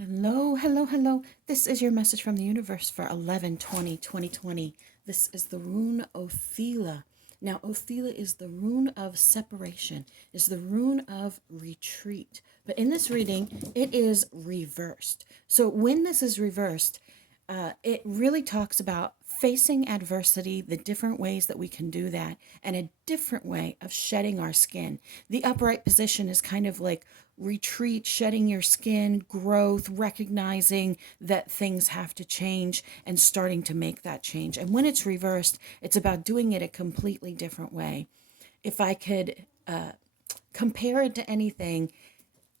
Hello, hello, hello. This is your message from the universe for 11/20/2020. This is the rune Othila. Now, Othila is the rune of separation, is the rune of retreat. But in this reading, it is reversed. So when this is reversed, it really talks about facing adversity, the different ways that we can do that, and a different way of shedding our skin. The upright position is kind of like retreat, shedding your skin, growth, recognizing that things have to change and starting to make that change. And when it's reversed, it's about doing it a completely different way. If I could compare it to anything,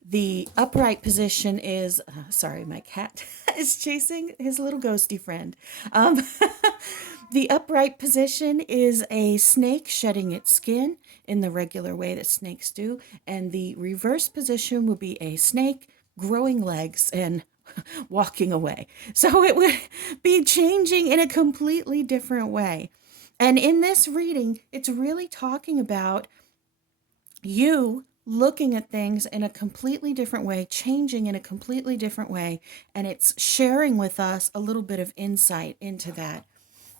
the upright position is, sorry, my cat is chasing his little ghosty friend. Um, the upright position is a snake shedding its skin in the regular way that snakes do. And the reverse position would be a snake growing legs and walking away. So it would be changing in a completely different way. And in this reading, it's really talking about you looking at things in a completely different way, changing in a completely different way, and it's sharing with us a little bit of insight into that.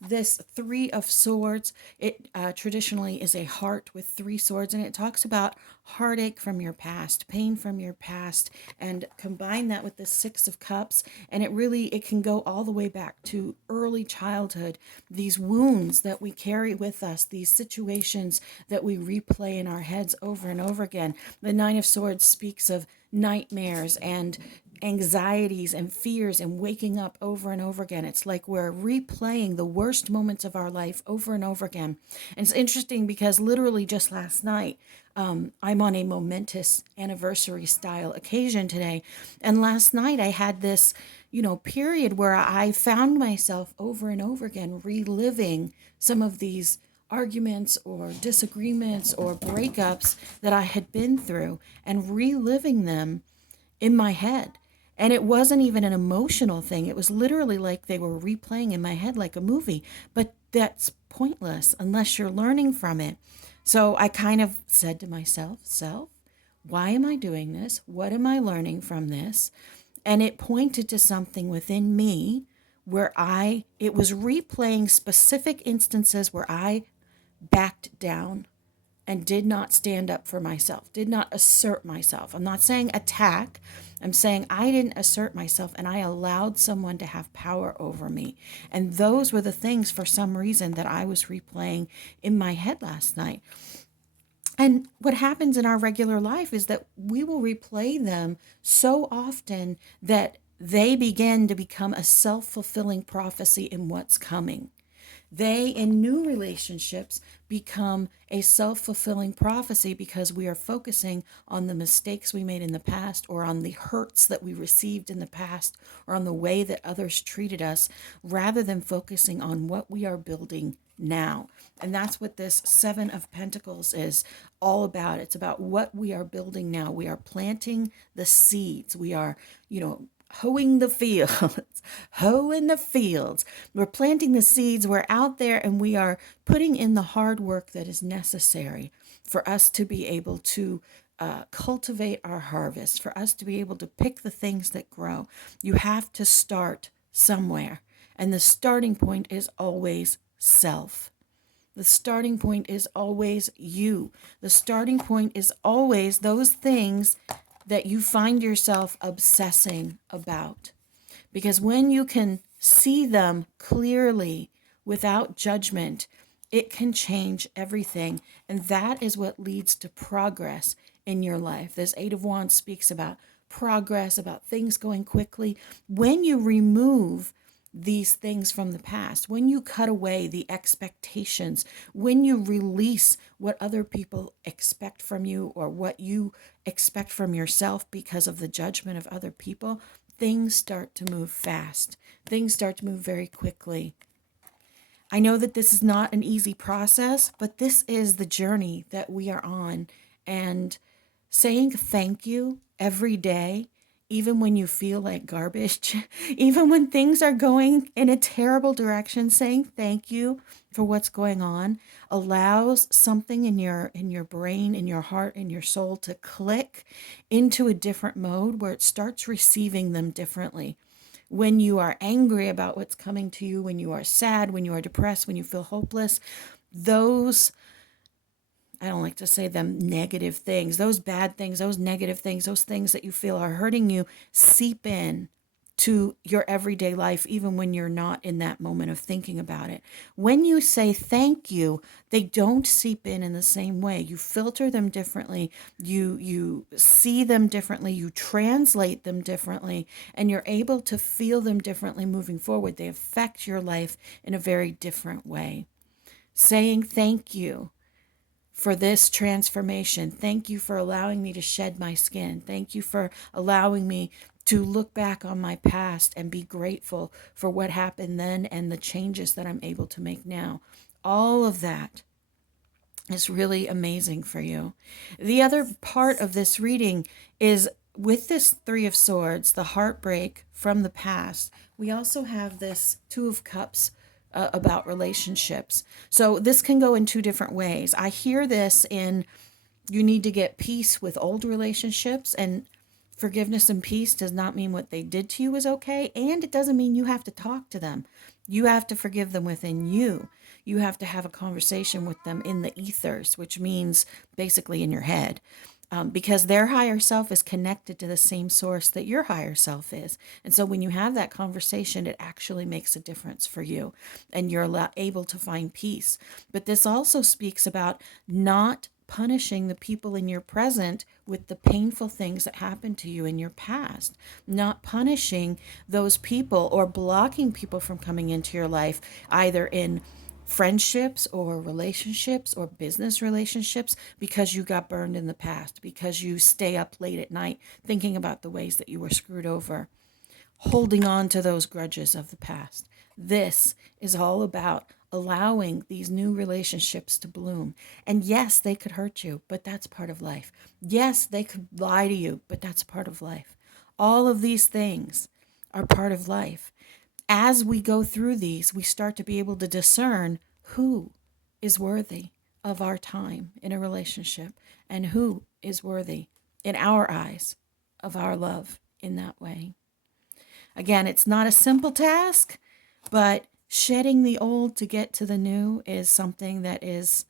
This Three of Swords, it traditionally is a heart with three swords, and it talks about heartache from your past, pain from your past, and combine that with the Six of Cups, and it can go all the way back to early childhood. These wounds that we carry with us, these situations that we replay in our heads over and over again. The Nine of Swords speaks of nightmares and anxieties and fears and waking up over and over again. It's like we're replaying the worst moments of our life over and over again. And it's interesting because literally just last night, I'm on a momentous anniversary style occasion today. And last night I had this, period where I found myself over and over again reliving some of these arguments or disagreements or breakups that I had been through and reliving them in my head. And it wasn't even an emotional thing. It was literally like they were replaying in my head like a movie. But that's pointless unless you're learning from it. So I kind of said to myself, why am I doing this? What am I learning from this? And it pointed to something within me where it was replaying specific instances where I backed down and did not stand up for myself, did not assert myself. I'm not saying attack. I'm saying I didn't assert myself and I allowed someone to have power over me. And those were the things for some reason that I was replaying in my head last night. And what happens in our regular life is that we will replay them so often that they begin to become a self fulfilling prophecy in what's coming. They, in new relationships, become a self fulfilling prophecy because we are focusing on the mistakes we made in the past or on the hurts that we received in the past or on the way that others treated us rather than focusing on what we are building now. And that's what this Seven of Pentacles is all about. It's about what we are building now. We are planting the seeds. We are, hoeing the fields, hoeing the fields. We're planting the seeds. We're out there and we are putting in the hard work that is necessary for us to be able to cultivate our harvest, for us to be able to pick the things that grow. You have to start somewhere. And the starting point is always self. The starting point is always you. The starting point is always those things that you find yourself obsessing about. Because when you can see them clearly without judgment, it can change everything. And that is what leads to progress in your life. This Eight of Wands speaks about progress, about things going quickly. When you remove these things from the past, when you cut away the expectations, when you release what other people expect from you or what you expect from yourself because of the judgment of other people, things start to move fast. Things start to move very quickly. I know that this is not an easy process, but this is the journey that we are on. And saying thank you every day even when you feel like garbage, even when things are going in a terrible direction, saying thank you for what's going on allows something in your brain, in your heart, in your soul to click into a different mode where it starts receiving them differently. When you are angry about what's coming to you, when you are sad, when you are depressed, when you feel hopeless, those, I don't like to say them negative things, those bad things, those negative things, those things that you feel are hurting you seep in to your everyday life, even when you're not in that moment of thinking about it. When you say thank you, they don't seep in the same way. You filter them differently. You see them differently. You translate them differently, and you're able to feel them differently moving forward. They affect your life in a very different way. Saying thank you for this transformation. Thank you for allowing me to shed my skin. Thank you for allowing me to look back on my past and be grateful for what happened then and the changes that I'm able to make now. All of that is really amazing for you. The other part of this reading is with this Three of Swords, the heartbreak from the past. We also have this Two of Cups about relationships. So this can go in two different ways. I hear this in you need to get peace with old relationships, and forgiveness and peace does not mean what they did to you is okay, and it doesn't mean you have to talk to them. You have to forgive them within you. You have to have a conversation with them in the ethers, which means basically in your head. Because their higher self is connected to the same source that your higher self is. And so when you have that conversation, it actually makes a difference for you and you're able to find peace. But this also speaks about not punishing the people in your present with the painful things that happened to you in your past, not punishing those people or blocking people from coming into your life, either in friendships or relationships or business relationships because you got burned in the past, because you stay up late at night thinking about the ways that you were screwed over, holding on to those grudges of the past. This is all about allowing these new relationships to bloom. And yes, they could hurt you, but that's part of life. Yes, they could lie to you, but that's part of life. All of these things are part of life. As we go through these, we start to be able to discern who is worthy of our time in a relationship and who is worthy in our eyes of our love in that way. Again, it's not a simple task, but shedding the old to get to the new is something that is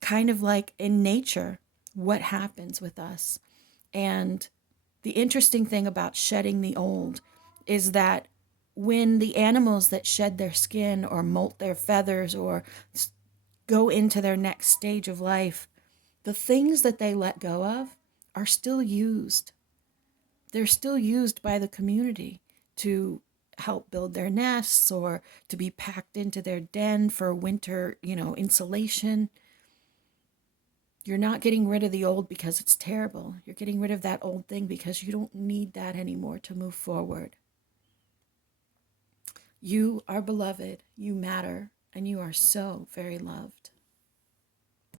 kind of like in nature what happens with us. And the interesting thing about shedding the old is that when the animals that shed their skin or molt their feathers or go into their next stage of life, the things that they let go of are still used. They're still used by the community to help build their nests or to be packed into their den for winter, insulation. You're not getting rid of the old because it's terrible. You're getting rid of that old thing because you don't need that anymore to move forward. You are beloved, you matter, and you are so very loved.